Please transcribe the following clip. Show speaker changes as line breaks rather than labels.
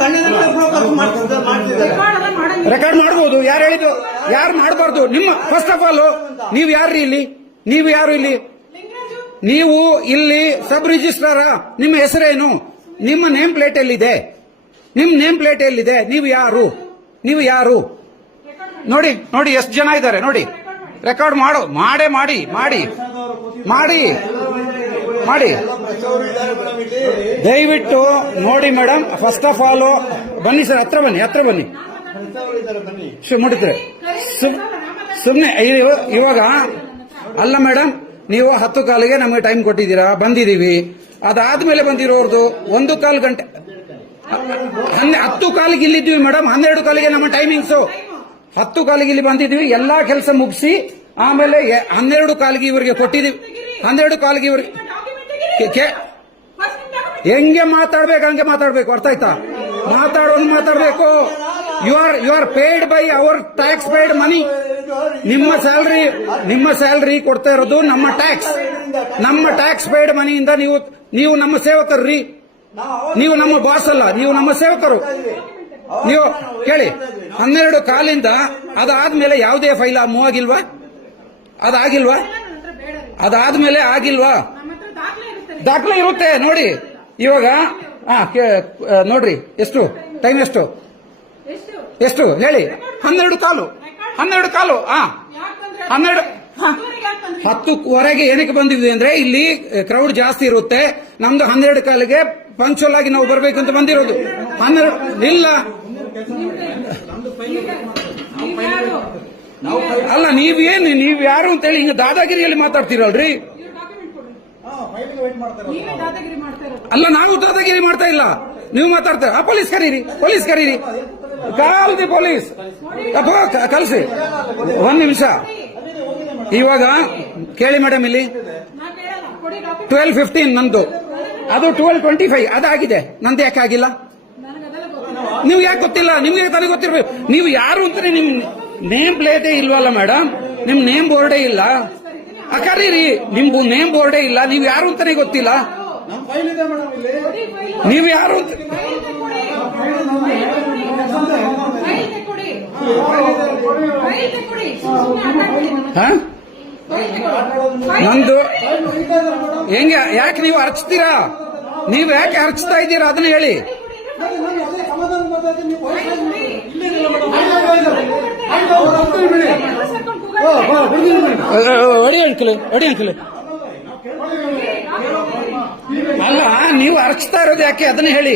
ಕಣ್ಣಿನ broker
record
ಮಾಡಬಹುದು ಯಾರು ಹೇಳಿದ್ರು ಯಾರು ಮಾಡಬಾರ್ದು? ನಿಮ್ಮ ಫಸ್ಟ್ ಆಫ್ ಆಲ್ ನೀವು ಯಾರು ಇಲ್ಲಿ? ನೀವು ಯಾರು ಇಲ್ಲಿ? ನೀವು ಇಲ್ಲಿ ಸಬ್ ರಿಜಿಸ್ಟ್ರಾರ. ನಿಮ್ಮ ಹೆಸರೇನು? ನಿಮ್ಮ ನೇಮ್ ಪ್ಲೇಟ್ ಎಲ್ಲಿದೆ? ನಿಮ್ಮ ನೇಮ್ ಪ್ಲೇಟ್ ಎಲ್ಲಿದೆ? ನೀವು ಯಾರು? ನೀವು ಯಾರು? ನೋಡಿ ನೋಡಿ ಎಷ್ಟು ಜನ ಇದ್ದಾರೆ ನೋಡಿ. ರೆಕಾರ್ಡ್ ಮಾಡೋ. ಮಾಡೇ ಮಾಡಿ ಮಾಡಿ. ಮಾಡಿ. ಮಾಡಿ. ದಯವಿಟ್ಟು ನೋಡಿ ಮೇಡಮ್ ಫಸ್ಟ್ ಆಫ್ ಆಲ್ ಬನ್ನಿ ಸರ್, ಹತ್ರ ಬನ್ನಿ ಹತ್ರ ಬನ್ನಿ. ಮುಟ್ಟಿದ್ರೆ. ಸುಮ್ನೆ ಸುಮ್ಮನೆ ಇವಾಗ, ಅಲ್ಲ ಮೇಡಮ್ ನೀವು ಹತ್ತು ಕಾಲಿಗೆ ನಮಗೆ ಟೈಮ್ ಕೊಟ್ಟಿದ್ದೀರಾ, ಬಂದಿದ್ದೀವಿ. ಅದಾದ್ಮೇಲೆ ಬಂದಿರೋರ್ದು ಒಂದು ಕಾಲು ಗಂಟೆ ಹತ್ತು ಕಾಲಿಗೆ ಇಲ್ಲಿದ್ವಿ ಮೇಡಮ್ ಹನ್ನೆರಡು ಕಾಲಿಗೆ ನಮ್ಮ ಟೈಮಿಂಗ್ಸು ಹತ್ತು ಕಾಲಿಗೆ ಇಲ್ಲಿ ಬಂದಿದ್ವಿ ಎಲ್ಲಾ ಕೆಲಸ ಮುಗಿಸಿ, ಆಮೇಲೆ ಹನ್ನೆರಡು ಕಾಲಿಗೆ ಇವರಿಗೆ ಕೊಟ್ಟಿದ್ದೀವಿ. ಹನ್ನೆರಡು ಕಾಲಿಗೆ ಇವ್ರಿಗೆ ಹೆಂಗೆ ಮಾತಾಡ್ಬೇಕು, ಹಂಗೆ ಮಾತಾಡ್ಬೇಕು? ಅರ್ಥ ಆಯ್ತಾ? ಮಾತಾಡೋದು ಮಾತಾಡ್ಬೇಕು. You are you are paid by our tax paid money ನಿಮ್ಮ ಸ್ಯಾಲ್ರಿ ನಿಮ್ಮ ಸ್ಯಾಲ್ರಿ ಕೊಡ್ತಾ ಇರೋದು ನಮ್ಮ ಟ್ಯಾಕ್ಸ್ ನಮ್ಮ ಟ್ಯಾಕ್ಸ್ ಪೇಯ್ಡ್ ಮನಿಯಿಂದ ನೀವು ನೀವು ನಮ್ಮ ಸೇವಕರ್ರಿ. ನೀವು ನಮ್ಮ ಬಾಸ್ ಅಲ್ಲ, ನೀವು ನಮ್ಮ ಸೇವಕರು. ನೀವು ಕೇಳಿ, ಹನ್ನೆರಡು ಕಾಲಿಂದ ಅದಾದ್ಮೇಲೆ ಯಾವುದೇ ಫೈಲ್ ಮೂವ್ ಆಗಿಲ್ವಾ? ಅದಾಗಿಲ್ವಾ? ಅದಾದ್ಮೇಲೆ ಆಗಿಲ್ವಾ?
ದಾಖಲೆ ಇರುತ್ತೆ
ನೋಡಿ. ಇವಾಗ ಹಾ ನೋಡ್ರಿ ಎಷ್ಟು? ಟೈಮ್ ಎಷ್ಟು?
ಎಷ್ಟು?
ಹೇಳಿ. ಹನ್ನೆರಡು ಕಾಲು. ಹನ್ನೆರಡು ಕಾಲು ಹಾ ಹನ್ನೆರಡು ಹತ್ತು
ಹತ್ತುವರೆಗೆ
ಏನಕ್ಕೆ ಬಂದಿದ್ವಿ ಅಂದ್ರೆ ಇಲ್ಲಿ ಕ್ರೌಡ್ ಜಾಸ್ತಿ ಇರುತ್ತೆ. ನಮ್ದು ಹನ್ನೆರಡು ಕಾಲಿಗೆ ಪಂಕ್ಚುಲ್ ಆಗಿ ನಾವು ಬರ್ಬೇಕಂತ ಬಂದಿರೋದು. ಹನ್ನೆರಡು ಇಲ್ಲ? ಅಲ್ಲ ನೀವೇನು ನೀವ್ ಯಾರು ಅಂತೇಳಿ ಹಿಂಗ ದಾದಾಗಿರಿಯಲ್ಲಿ ಮಾತಾಡ್ತೀರಲ್ರಿ
ಇವ್ರ್ document ಕೊಡ್ರಿ. ನೀವೇ ದಾದಾಗಿರಿ ಮಾಡ್ತಾ ಇರೋದು
ಅಲ್ಲ ನಾನು ದಾದಾಗಿರಿ ಮಾಡ್ತಾ ಇಲ್ಲ. ನೀವು ಮಾತಾಡ್ತಾರೆ? ಆ ಪೊಲೀಸ್ ಕರೀರಿ ಪೊಲೀಸ್ ಕರೀರಿ. ಕಾಲ್ ದಿ ಪೊಲೀಸ್ ಅಪ್ಪ, ಕ- ಕಳ್ಸಿ. ಒಂದ್ ನಿಮಿಷ. ಇವಾಗ ಕೇಳಿ ಮೇಡಮ್ ಇಲ್ಲಿ. ಟ್ವೆಲ್ ಫಿಫ್ಟೀನ್ ನಂದು. ಅದು ಟ್ವೆಲ್ ಟ್ವೆಂಟಿ ಫೈವ್. ಅದಾಗಿದೆ. ನಂದು ಯಾಕೆ ಆಗಿಲ್ಲ?
ನಿಮ್ಗೆ ಅದೆಲ್ಲ ಗೊತ್ತಿಲ್ಲ.
ನೀವು ಯಾಕೆ ಗೊತ್ತಿಲ್ಲ? ನಿಮ್ಗೆ ತಾನೇ ಗೊತ್ತಿರ್ಬೇಕು. ನೀವು ಯಾರು ಅಂತಾನೆ ನಿಮ್ ನೇಮ್ ಪ್ಲೇಟೇ ಇಲ್ವಲ್ಲ ಮೇಡಮ್? ನಿಮ್ ನೇಮ್ ಬೋರ್ಡೇ ಇಲ್ಲ. ಆ, ರೀ ನಿಮ್ದು ನೇಮ್ ಬೋರ್ಡೇ ಇಲ್ಲ ನೀವು ಯಾರು ಅಂತಾನೆ ಗೊತ್ತಿಲ್ಲ? ನೀವು ಯಾರು ಅಂತ ನಂದು
ಹೆಂಗ
ಹೆಂಗೆ ಯಾಕೆ ನೀವು ಅರ್ಚ್ತೀರಾ ನೀವು ಯಾಕೆ ಅರ್ಚ್ತಾ ಇದ್ದೀರಾ? ಅದನ್ನ ಹೇಳಿ. ಒಡಿ ಅಂಕಲ್ ಒಡಿ ಅಂಕಲ್ ಅಲ್ಲ ನೀವು ಅರ್ಚ್ತಾ ಇರೋದು ಯಾಕೆ? ಅದನ್ನ ಹೇಳಿ.